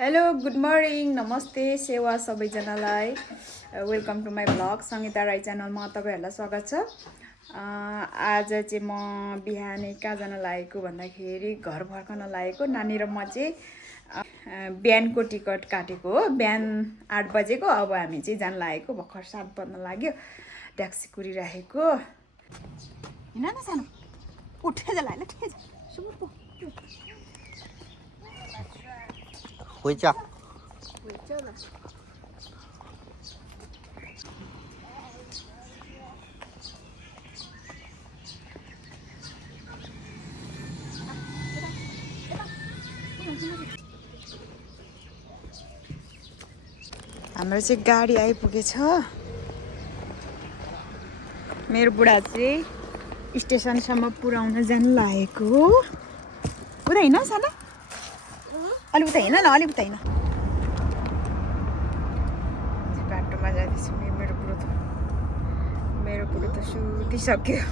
Hello good morning नमस्ते सेवा सबैजनालाई welcome to my vlog Sangita Rai च्यानलमा तपाईँहरूलाई स्वागत छ। आज चाहिँ म बिहानै कहाँ जान लागेको भन्दाखेरि घर फर्कन लागेको। नानी र म चाहिँ बिहानको टिकट काटेको हो, बिहान 8 बजेको। अब हामी चाहिँ जान लागेको, भर्खर 7 बज्न लाग्यो। ट्याक्सी कुरिराखेको होइन न सानो उठे जा ल ठिकै छ सुमु पो 回家。回家了。हाम्रो चाहिँ गाडी आइपुगेछ। मेरो बुढा चाहिँ स्टेसनसम्म पुर्याउन जानु लागेको हो। हुँदैन सानो अलि उता हिँड न, अलि उता हिँड। बाटोमा जाँदैछु। मेरो बुढो त सुतिसक्यो।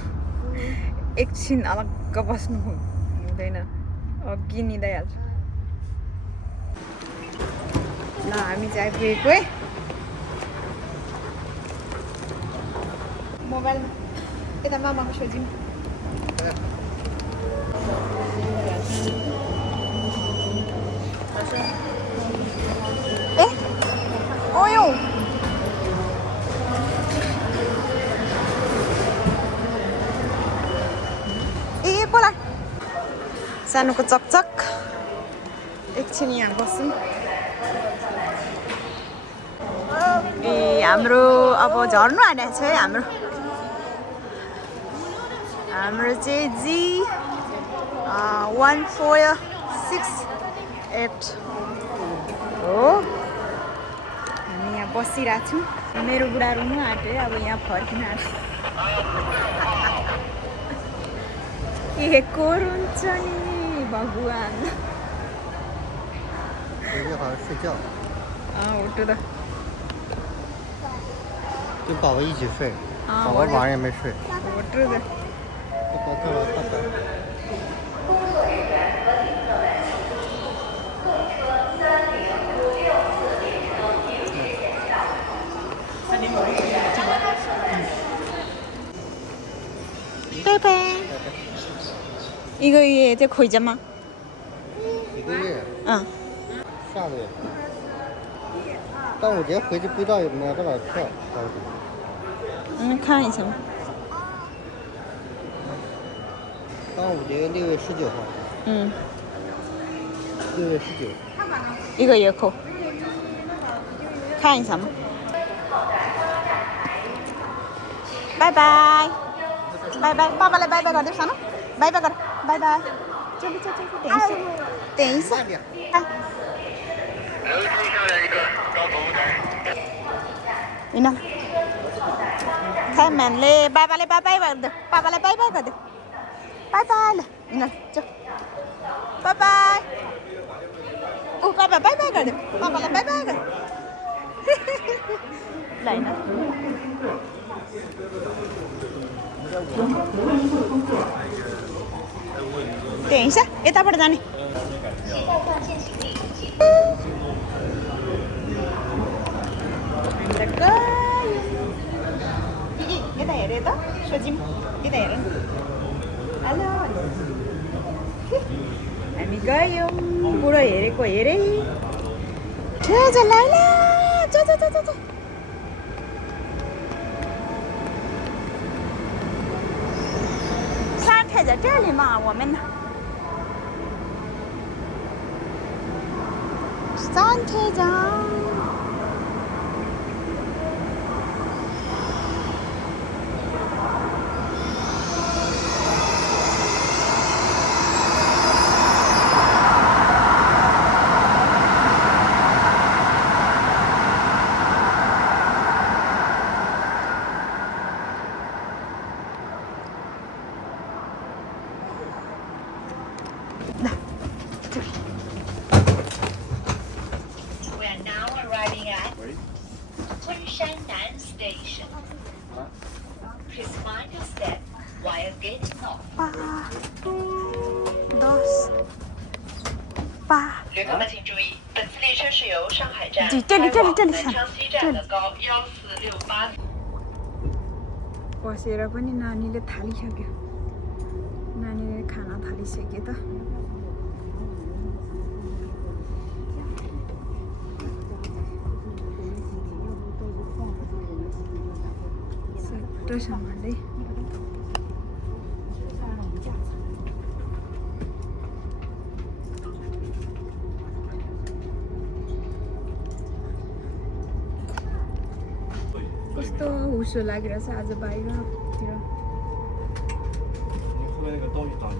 एकछिन अलग्ग बस्नु हुँदैन, अघि निदाइहाल्छ। ल हामी चाहिँ आइपुगेको है। मोबाइल यता मामाको सोझिम। ओयो ए बोला सानोको चकचक। एकछिन यहाँ बस्छौँ। ए हाम्रो अब झर्नु आँटेको छ है। हाम्रो चाहिँ जी 1468 हो। हामी यहाँ बसिरहेको छौँ। मेरो बुढा रुनु आँट्यो, अब यहाँ फर्किन आँट्यो। के को रुन्छ नि भगवान। 回去好好睡觉， उठ्यो त 跟宝宝一起睡。宝宝晚上也没睡。 उठ्यो त। 宝宝爸爸。 拜拜。一个月就回家吗？ 一个月， 嗯。 下个月。端午节回去不知道有买多少票，到底。看一下吧。端午节6月19号。嗯。 6月19。一个月扣。看一下吗？拜拜。拜拜，爸爸来拜拜गरिदेऊ सानो। बाई बाई गर, बाई बाई। चल चल चल等一下。हिँड खै म्यानले बाबाले बाई बाई गरिदेऊ, पापालाई बाई बाई गरिदेऊ। बाई बाई ल हिँड चल बाई बाई। ऊ पापा बाई बाई गरिदेऊ, पापालाई बाई बाई गरिदेऊ। ल हिँड। त्यही छ यताबाट जाने। यता हेरे त सोझिम, यता हेर न। हेलो हामी गयौँ। बुढो हेरेको हेरे।在这里嘛，我们三铁匠。10、10、8。旅客们请注意，本次列车车是由上海站这里开往这里南昌西站的高1468。 बसेर पनि नानीले थालिसक्यो नानीले खाना थालिसक्यो त सट्टसँगले कस्तो हुसो लागिरहेछ आज बाहिरतिर 你后面那个刀鱼打你。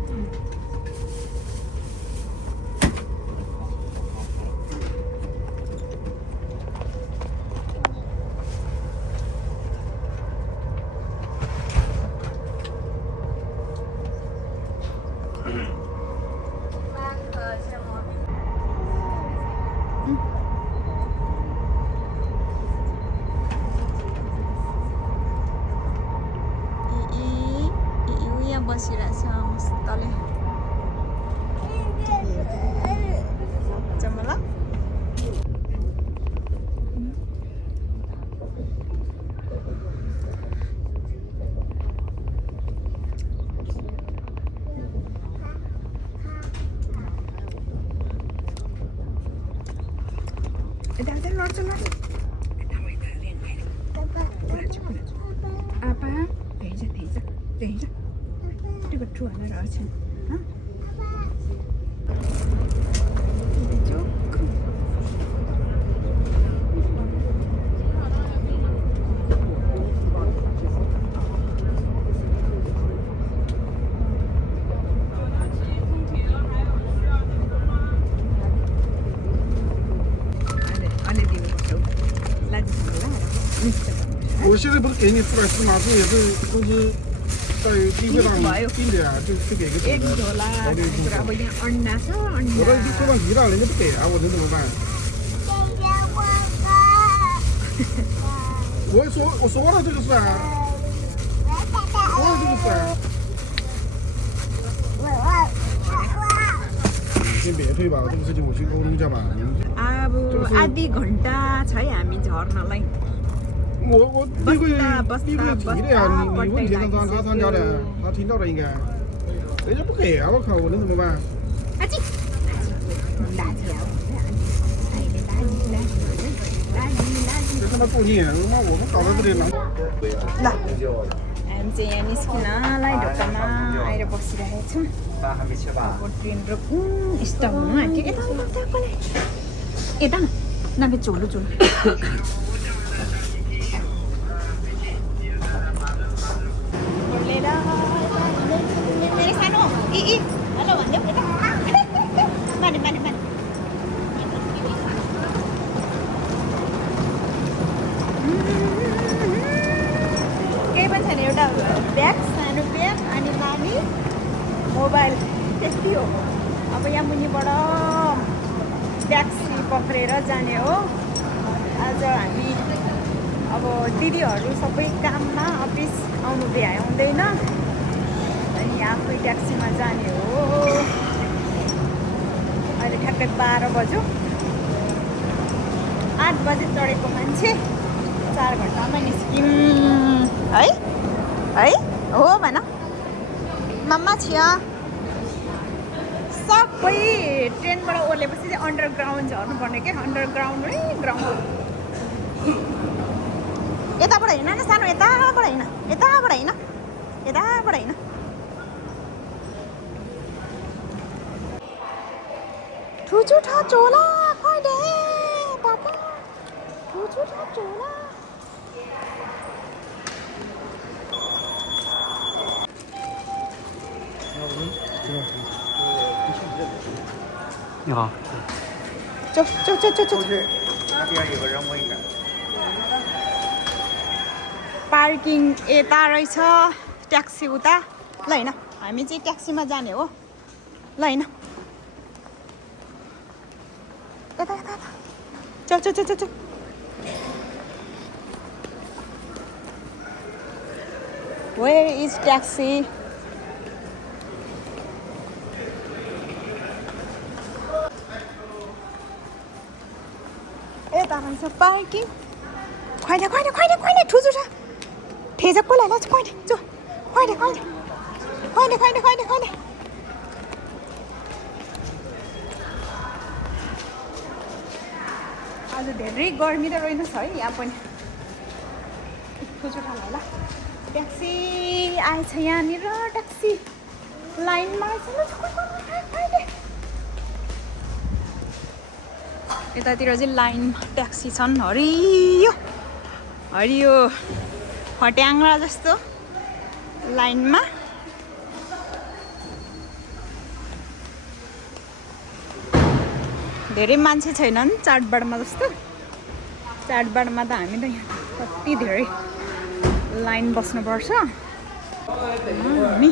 बसिरहेछ मस्तले जमला यता यता लड्छ लड्छ apa等一下这个转了多少钱啊就我现在不是给你440吗？这也是公司在地铁上定的呀，就给个纸 एक 的。 झोला खानेकुरा अब यहाँ अन्डा छ 我 अन्डा 都已经做问题了，人家不给啊，我能怎么办？我说了这个事啊，说了这个事啊。你先别退吧，这个事情我去沟通一下吧。 अब आधी घन्टा छ है हामी झर्नलाई 我第一个提的呀，你问题让他参加的，他听到了应该，人家不给啊，我靠，我能怎么办？ 아직就他妈过年，他妈我们搞得不得难。 ल हामी चाहिँ यहाँ निस्किनलाई ढोकामा आएर बसिरहेको छौँ अब ट्रेन र स्टप हुनु आँट्यो यता यता न नभए झोलो झोलो मेरो सानो इ हेलो भन्दै यता माने माने माने केही पनि छैन एउटा ब्याग सानो ब्याग अनि नानी मोबाइल त्यति हो अब यहाँ मुनिबाट ट्याक्सी पक्रेर जाने हो आज हामी अब दिदीहरू सबै काममा अफिस आउनु भ्याउँदैन अनि आफै ट्याक्सीमा जाने हो अहिले ठ्याक्कै 12 बज्यो 8 बजे चढेको मान्छे 4 घन्टामा निस्क्यौँ है है हो भन मम्मा छिया सबै ट्रेनबाट ओर्लेपछि चाहिँ अन्डरग्राउन्ड झर्नुपर्ने के अन्डरग्राउन्ड ग्राउन्ड यताबाट होइन न सानो यताबाट होइन यताबाट होइन यताबाट होइन ठुचु ठा चोला खैदे पापा ठुचु ठा चोला你好，走走走走走那边有个人问一下。 पार्किङ यता रहेछ ट्याक्सी उता ल होइन हामी चाहिँ ट्याक्सीमा जाने हो ल होइन यता यता चल चल चल चल चल Where is taxi? यता रहेछ पार्किङ खुवाइले खुवाइले खुवाइले खुवाइले ठुजु छ ठेजा कसलाई ल खुवाइले जो खुवाइले खुवाइले खुवाइले खुवाइले खुवाइले खुवाइले आज धेरै गर्मी त रहेनछ है यहाँ पनि ठुजु ठाउँमा ल ट्याक्सी आएछ यहाँनिर ट्याक्सी लाइनमा आएछ ल यतातिर चाहिँ लाइनमा ट्याक्सी छन् हरियो हरियो फट्याङ्ग्रा जस्तो लाइनमा धेरै मान्छे छैनन् चाडबाडमा जस्तो चाडबाडमा त हामी त यहाँ कति धेरै लाइन बस्नुपर्छ नि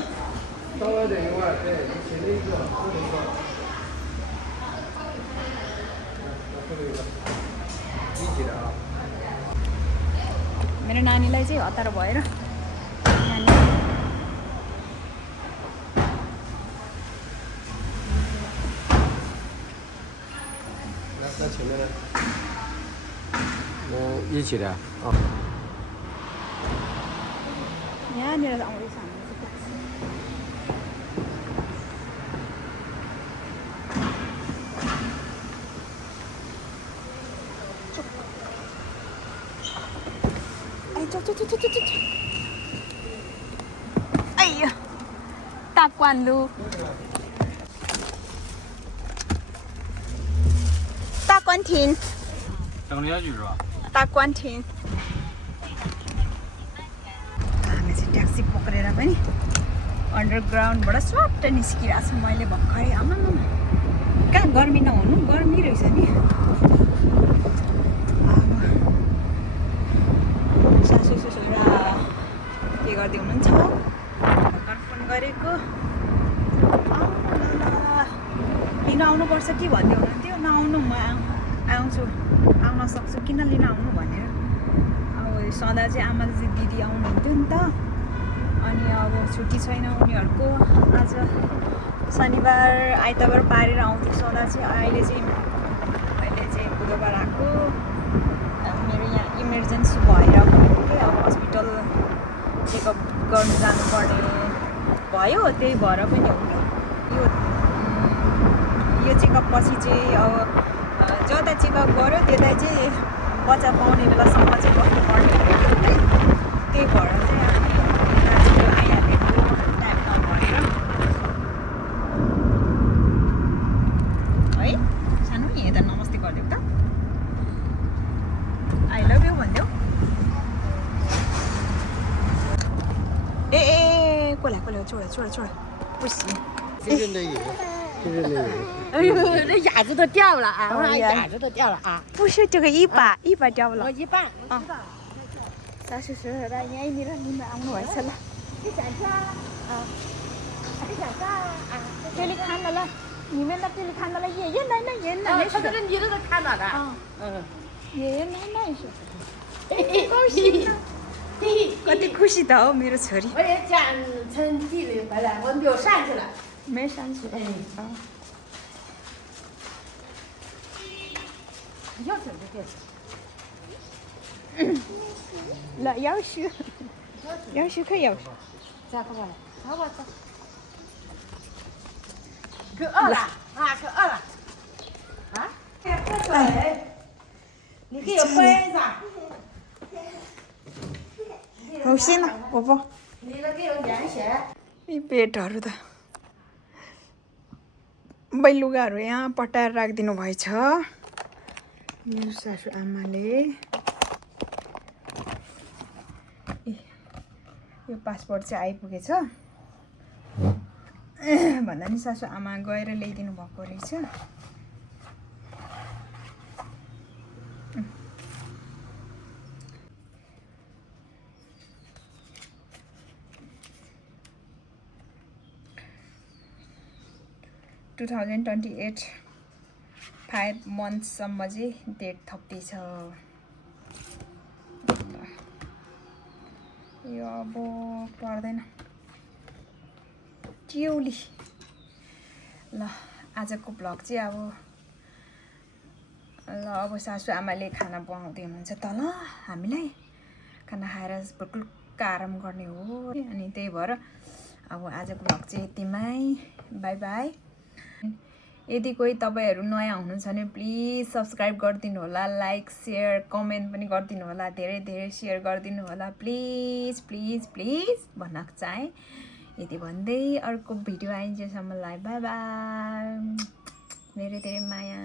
मेरो नानीलाई चाहिँ हतार भएर यहाँनिर आउँदैछ Ay, taekwondo. ताक्वान्थिन ताक्वान्थिन हामी चाहिँ ट्याक्सी पक्रेर पनि अन्डरग्राउन्डबाट स्वाट्ट निस्किरहेको छु मैले भर्खरै आमा कहाँ गर्मी नहुनु गर्मी रहेछ नि सासू ससुरा के गर्दै हुनुहुन्छ भर्खर फोन गरेको लिन आउनुपर्छ कि भन्दै हुनुहुन्थ्यो नआउनु म आउँछु आउन सक्छु किन लिन आउनु भनेर अब सदा चाहिँ आमाले चाहिँ दिदी आउनुहुन्थ्यो नि त अनि अब छुट्टी छैन उनीहरूको आज शनिबार आइतबार पारेर आउँथ्यो सदा चाहिँ अहिले चाहिँ बुधबार आएको मेरो यहाँ इमर्जेन्सी भएर के अब हस्पिटल चेकअप गर्नु जानुपर्ने भयो त्यही भएर पनि हो कि यो चेकअप पछि चाहिँ अब जता चेकअप गऱ्यो त्यता चाहिँ बच्चा पाउने बेलासम्म चाहिँ बस्नुपर्ने त्यही भएर चाहिँ आइहालेको टाइम नभएर है सानो नि यता नमस्ते गरिदेऊ त आई लभ यु भनिदेऊ ए कसलाई छोडा छोडा छोडा पुसी 牙子都掉了啊！我牙子都掉了啊！不是这个一把掉了。一半。啥是说的？伢你们俺们吃了。你想吃啊？你想吃啊？这里看到了，你们那这里看到了爷爷奶奶他这个女的都看到的。爷爷奶奶是。高兴。कति खुसी त हो मेरो छोरी我也家趁地里回来，我没有上去了。没上去。要走就对。了钥匙，钥匙可钥匙。再过来，走吧走。可饿了啊！可饿了。啊？喝水。你给我杯子。 हौसिन पोपो यी पेटहरू त बैलुगाहरू यहाँ पटाएर राखिदिनु भएछ मेरो सासू आमाले यो पासपोर्ट चाहिँ आइपुगेछ भन्दा नि सासू आमा गएर ल्याइदिनु भएको रहेछ 2028 5 monthsसम्म चाहिँ डेट थप्दैछ यो अब पर्दैन टिउली ल आजको ब्लग चाहिँ अब ल अब सासू आमाले खाना बनाउँदै हुनुहुन्छ तल हामीलाई खाना खाएर भुटुक्क आराम गर्ने हो अनि त्यही भएर अब आजको भ्लग चाहिँ यतिमै बाई बाई यदि कोही तपाईँहरू नयाँ हुनुहुन्छ भने प्लिज सब्सक्राइब गरिदिनु होला लाइक सेयर कमेन्ट पनि गरिदिनु होला धेरै धेरै सेयर गरिदिनु होला प्लिज प्लिज प्लिज भन्न चाहेँ यति भन्दै अर्को भिडियो आइन्जेलसम्मलाई बाई बाई धेरै धेरै माया